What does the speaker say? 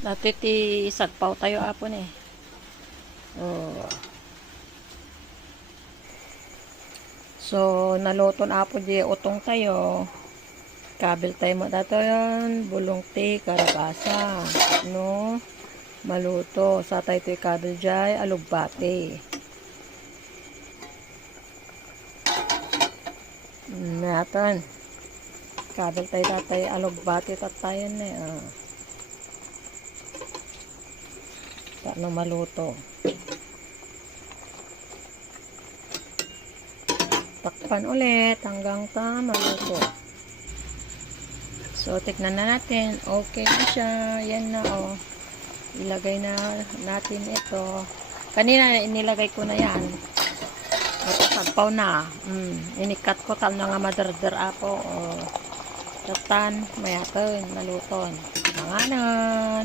Dati ti sagpaw tayo apon eh. Oh. So, naluton apo di utong tayo. Kabil tayo mo dato yan. Bulong ti, karabasa. No? Maluto. Sa tayo ti kabil jay, alugbati. Natan. Kabil tayo tatay, alugbati tatayan eh. Paano maluto? Takpan ulit hanggang maluto. So, tignan na natin. Okay na siya. Yan na oh. Ilagay na natin ito. Kanina inilagay ko na yan. At sagpaw na. Inikat ko tal na nga madarder ako. Oh. Tatan, mayaton, naluton. Manganan.